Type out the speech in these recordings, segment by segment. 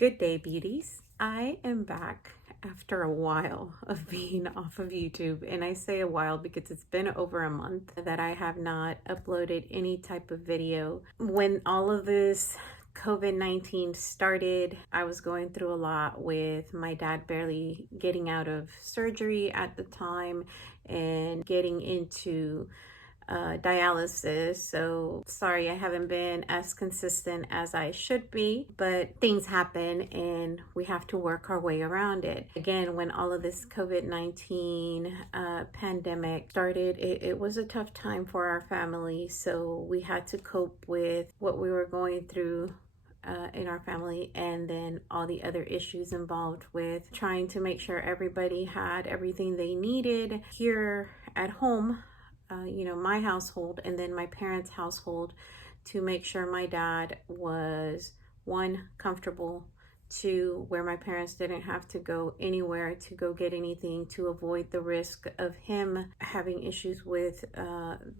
Good day, beauties. I am back after a while of being off of YouTube, and I say a while because it's been over a month that I have not uploaded any type of video. When all of this COVID-19 started, I was going through a lot with my dad barely getting out of surgery at the time and getting into dialysis. So sorry, I haven't been as consistent as I should be, but things happen and we have to work our way around it. Again, when all of this COVID-19 pandemic started, it was a tough time for our family. So we had to cope with what we were going through in our family, and then all the other issues involved with trying to make sure everybody had everything they needed here at home. My household and then my parents' household, to make sure my dad was, one, comfortable, two, where my parents didn't have to go anywhere to go get anything, to avoid the risk of him having issues with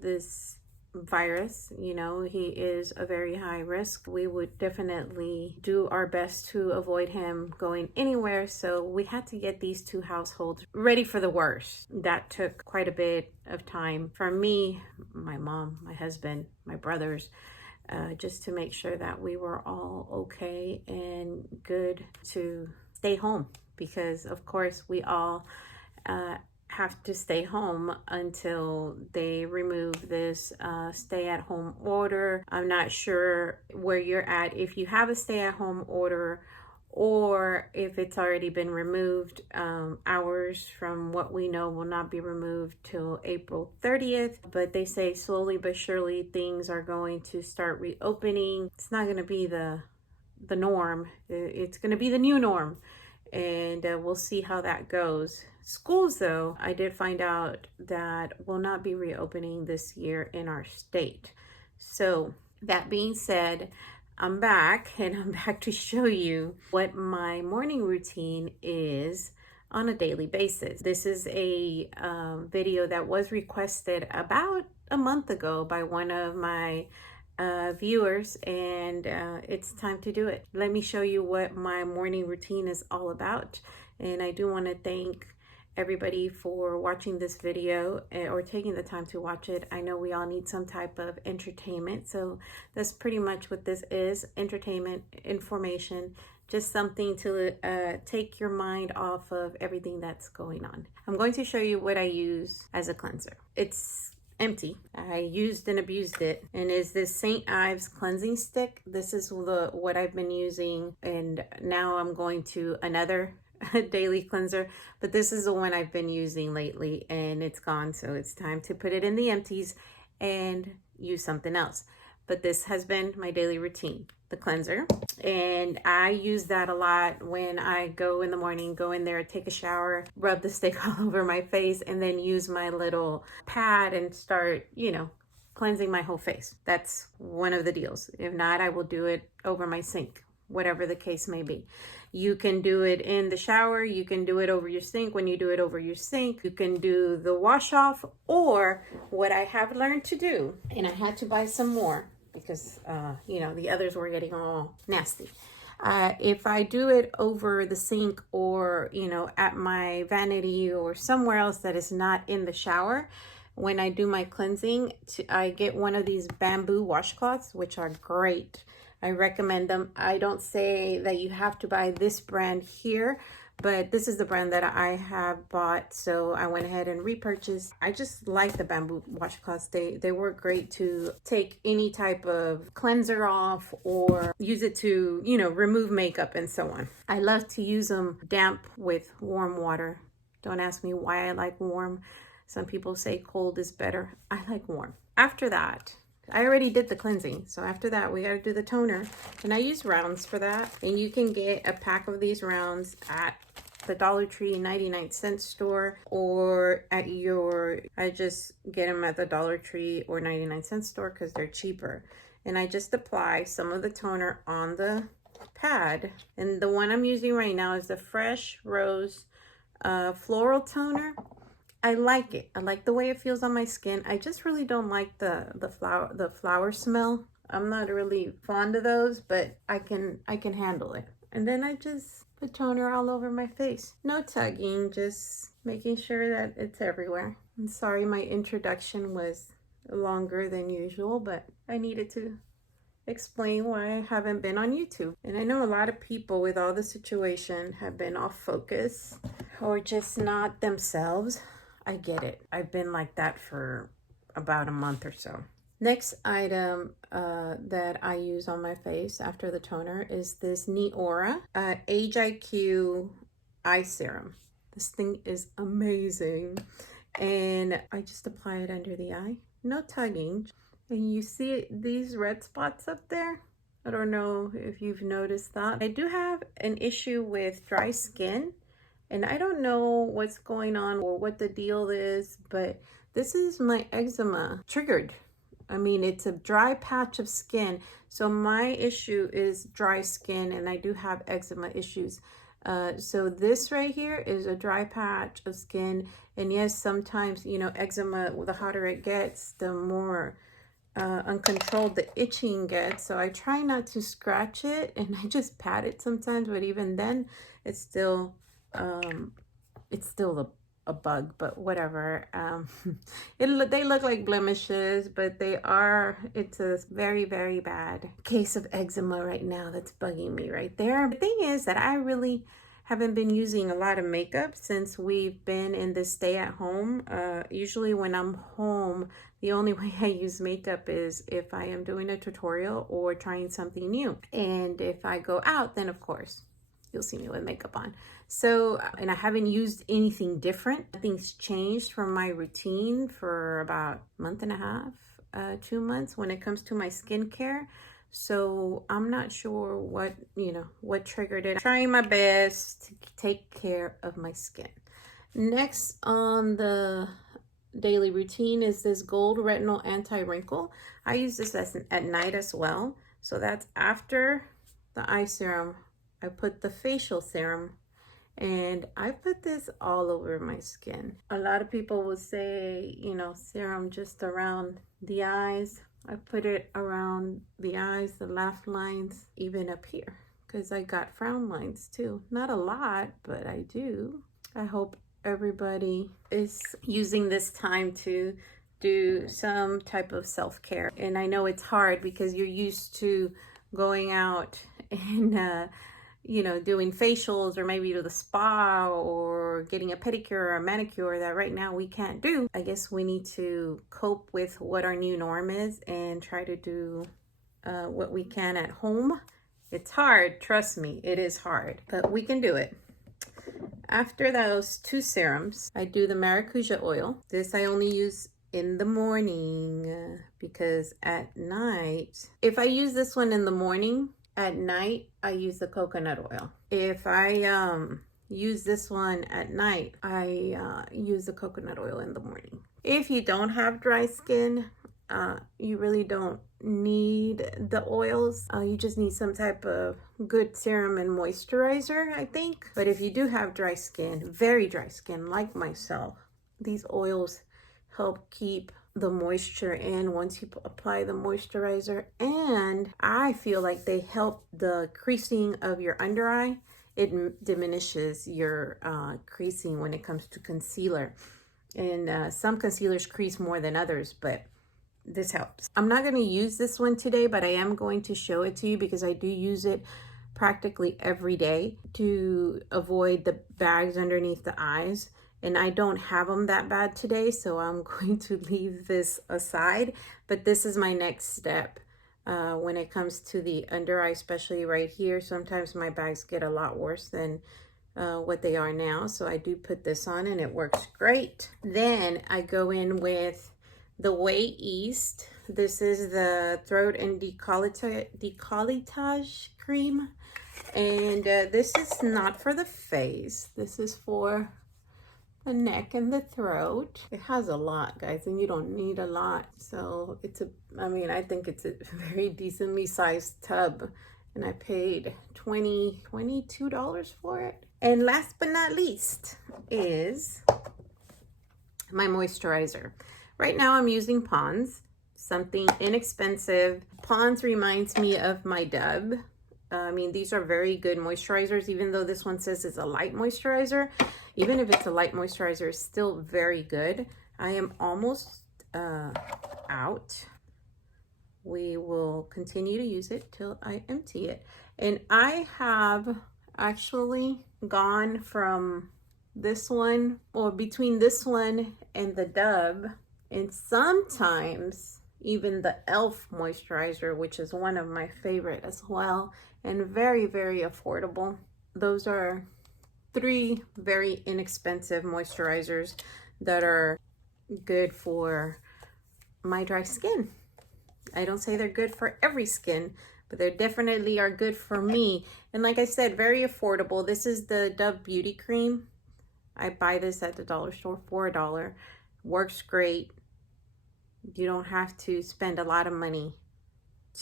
this virus. He is a very high risk. We would definitely do our best to avoid him going anywhere. So we had to get these two households ready for the worst. That took quite a bit of time for me, my mom, my husband, my brothers, just to make sure that we were all okay and good to stay home, because of course we all have to stay home until they remove this stay-at-home order. I'm not sure where you're at, if you have a stay-at-home order or if it's already been removed. Ours, from what we know, will not be removed till April 30th, but they say slowly but surely things are going to start reopening. It's not going to be the norm. It's going to be the new norm, and we'll see how that goes. Schools, though, I did find out that will not be reopening this year in our state. So that being said, I'm back, and I'm back to show you what my morning routine is on a daily basis. This is a video that was requested about a month ago by one of my viewers, and it's time to do it. Let me show you what my morning routine is all about. And I do want to thank everybody for watching this video or taking the time to watch it. I know we all need some type of entertainment, so that's pretty much what this is: entertainment, information, just something to take your mind off of everything that's going on. I'm going to show you what I use as a cleanser. It's empty. I used and abused it, and is this St. Ives cleansing stick. This is what I've been using, and now I'm going to another daily cleanser, but this is the one I've been using lately, and it's gone, so it's time to put it in the empties and use something else. But this has been my daily routine, the cleanser, and I use that a lot when I go in the morning, go in there, take a shower, rub the stick all over my face, and then use my little pad and start, cleansing my whole face. That's one of the deals. If not, I will do it over my sink, whatever the case may be. You can do it in the shower. You can do it over your sink. When you do it over your sink, you can do the wash off, or what I have learned to do, and I had to buy some more because, the others were getting all nasty. If I do it over the sink or, at my vanity or somewhere else that is not in the shower, when I do my cleansing, I get one of these bamboo washcloths, which are great. I recommend them. I don't say that you have to buy this brand here, but this is the brand that I have bought, so I went ahead and repurchased. I just like the bamboo washcloths. They work great to take any type of cleanser off or use it to, remove makeup and so on. I love to use them damp with warm water. Don't ask me why I like warm. Some people say cold is better. I like warm. After that, I already did the cleansing, so after that we got to do the toner, and I use rounds for that. And you can get a pack of these rounds at the Dollar Tree 99-cent store, or I just get them at the Dollar Tree or 99-cent store because they're cheaper. And I just apply some of the toner on the pad, and the one I'm using right now is the Fresh Rose Floral Toner. I like it. I like the way it feels on my skin. I just really don't like the flower smell. I'm not really fond of those, but I can handle it. And then I just put toner all over my face. No tugging, just making sure that it's everywhere. I'm sorry my introduction was longer than usual, but I needed to explain why I haven't been on YouTube. And I know a lot of people with all the situation have been off focus or just not themselves. I get it. I've been like that for about a month or so. Next item that I use on my face after the toner is this Neora Age IQ Eye Serum. This thing is amazing. And I just apply it under the eye. No tugging. And you see these red spots up there? I don't know if you've noticed that. I do have an issue with dry skin. And I don't know what's going on or what the deal is, but this is my eczema triggered. I mean, it's a dry patch of skin. So my issue is dry skin, and I do have eczema issues. So this right here is a dry patch of skin. And yes, sometimes, you know, eczema, the hotter it gets, the more uncontrolled the itching gets. So I try not to scratch it, and I just pat it sometimes, but even then it's still a bug, but whatever. They look like blemishes, but it's a very, very bad case of eczema right now that's bugging me right there. The thing is that I really haven't been using a lot of makeup since we've been in this stay at home. Usually when I'm home, the only way I use makeup is if I am doing a tutorial or trying something new. And if I go out, then of course, you'll see me with makeup on. So, and I haven't used anything different. Things changed from my routine for about a month and a half, 2 months when it comes to my skincare. So I'm not sure what triggered it. I'm trying my best to take care of my skin. Next on the daily routine is this Gold Retinol Anti-Wrinkle. I use this at night as well. So that's after the eye serum. I put the facial serum, and I put this all over my skin. A lot of people will say, you know, serum just around the eyes. I put it around the eyes, the laugh lines, even up here, because I got frown lines too. Not a lot, but I do. I hope everybody is using this time to do some type of self-care. And I know it's hard because you're used to going out and doing facials or maybe to the spa or getting a pedicure or a manicure that right now we can't do. I guess we need to cope with what our new norm is and try to do what we can at home. It's hard, trust me, it is hard, but we can do it. After those 2 serums, I do the maracuja oil. This I only use in the morning because at night, if I use this one in the morning, at night, I use the coconut oil. If I use this one at night, I use the coconut oil in the morning. If you don't have dry skin, you really don't need the oils. You just need some type of good serum and moisturizer, I think. But if you do have dry skin, very dry skin like myself, these oils help keep the moisture in once you apply the moisturizer, and I feel like they help the creasing of your under eye. It diminishes your creasing when it comes to concealer, and some concealers crease more than others, but this helps. I'm not going to use this one today, but I am going to show it to you because I do use it practically every day to avoid the bags underneath the eyes. And I don't have them that bad today, so I'm going to leave this aside. But this is my next step when it comes to the under eye, especially right here. Sometimes my bags get a lot worse than what they are now. So I do put this on and it works great. Then I go in with the Way East. This is the throat and decolletage cream. And this is not for the face. This is for the neck and the throat. It has a lot, guys, and you don't need a lot. So I think it's a very decently sized tub, and I paid $22 for it. And last but not least is my moisturizer. Right now I'm using Pond's, something inexpensive. Pond's reminds me of my Dove. I mean, these are very good moisturizers, even though this one says it's a light moisturizer. Even if it's a light moisturizer, it's still very good. I am almost out. We will continue to use it till I empty it. And I have actually gone from this one, or between this one and the Dove, and sometimes even the e.l.f. moisturizer, which is one of my favorite as well, and very, very affordable. Those are 3 very inexpensive moisturizers that are good for my dry skin. I don't say they're good for every skin, but they definitely are good for me. And like I said, very affordable. This is the Dove Beauty Cream. I buy this at the dollar store for $1. Works great. You don't have to spend a lot of money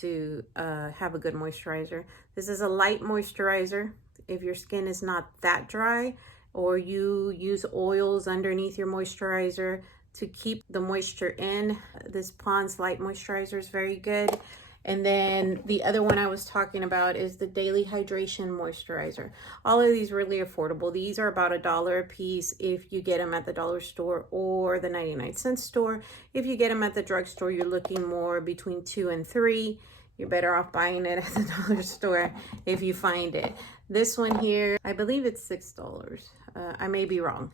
to have a good moisturizer. This is a light moisturizer. If your skin is not that dry, or you use oils underneath your moisturizer to keep the moisture in, this Pond's Light Moisturizer is very good. And then the other one I was talking about is the Daily Hydration Moisturizer. All of these really affordable. These are about $1 a piece if you get them at the dollar store or the 99-cent store. If you get them at the drugstore, you're looking more between 2 and 3. You're better off buying it at the dollar store if you find it. This one here, I believe it's $6. I may be wrong.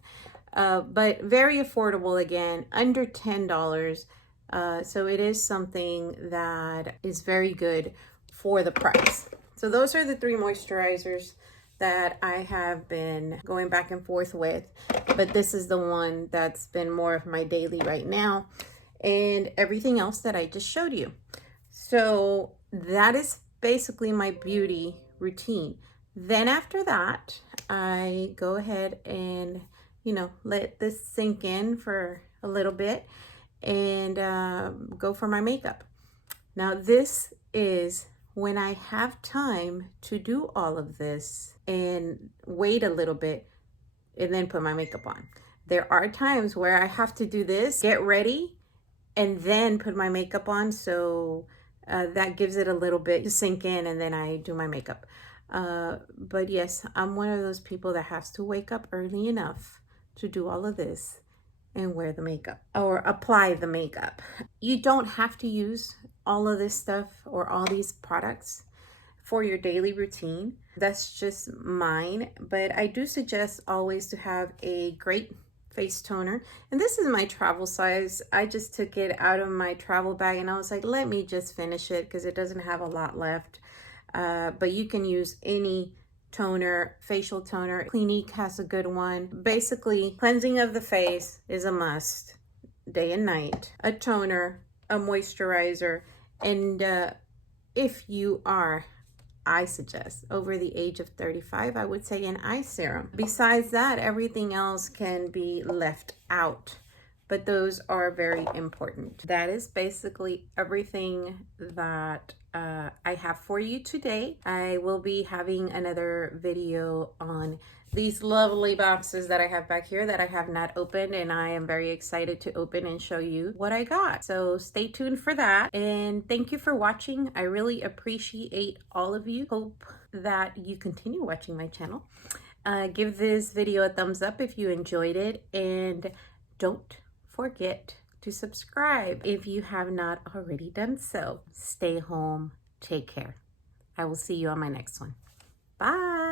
But very affordable, again, under $10. So it is something that is very good for the price. So those are the 3 moisturizers that I have been going back and forth with, but this is the one that's been more of my daily right now, and everything else that I just showed you. So that is basically my beauty routine. Then after that, I go ahead and, you know, let this sink in for a little bit and go for my makeup. Now this is when I have time to do all of this and wait a little bit and then put my makeup on. There are times where I have to do this, get ready, and then put my makeup on. So that gives it a little bit to sink in, and then I do my makeup. But yes, I'm one of those people that has to wake up early enough to do all of this and wear the makeup or apply the makeup. You don't have to use all of this stuff or all these products for your daily routine. That's just mine, but I do suggest always to have a great face toner. And this is my travel size. I just took it out of my travel bag and I was like, let me just finish it because it doesn't have a lot left. But you can use any toner, facial toner. Clinique has a good one. Basically, cleansing of the face is a must, day and night. A toner, a moisturizer, and if you are, I suggest, over the age of 35, I would say an eye serum. Besides that, everything else can be left out, but those are very important. That is basically everything that I have for you today. I will be having another video on these lovely boxes that I have back here that I have not opened, and I am very excited to open and show you what I got. So stay tuned for that, and thank you for watching. I really appreciate all of you. Hope that you continue watching my channel. Give this video a thumbs up if you enjoyed it, and don't forget to subscribe if you have not already done so. Stay home. Take care. I will see you on my next one. Bye.